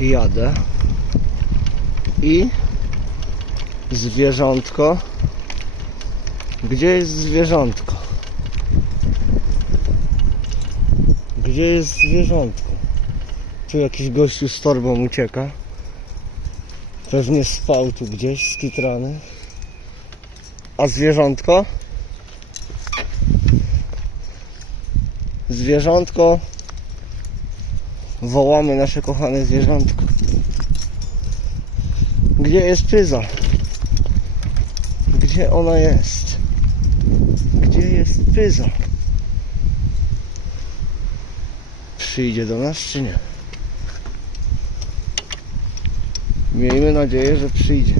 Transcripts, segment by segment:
jadę i zwierzątko. Gdzie jest zwierzątko? Gdzie jest zwierzątko? Tu jakiś gościu z torbą ucieka. Pewnie spał tu gdzieś, skitrany. A zwierzątko? Zwierzątko. Wołamy nasze kochane zwierzątko. Gdzie jest pyza? Gdzie ona jest? Gdzie jest pyza? Przyjdzie do nas czy nie? Miejmy nadzieję, że przyjdzie.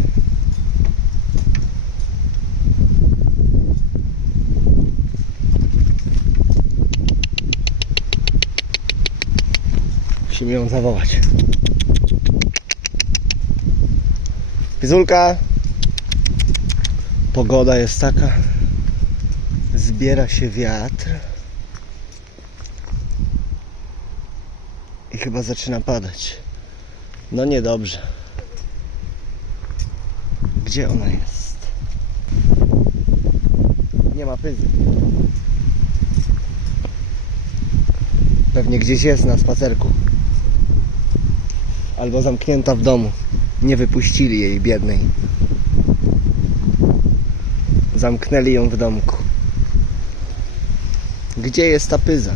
Musimy ją zawołać. Pizulka! Pogoda jest taka. Zbiera się wiatr. I chyba zaczyna padać. No niedobrze. Gdzie ona jest? Nie ma pyzy. Pewnie gdzieś jest na spacerku. Albo zamknięta w domu. Nie wypuścili jej biednej. Zamknęli ją w domku. Gdzie jest ta pyza?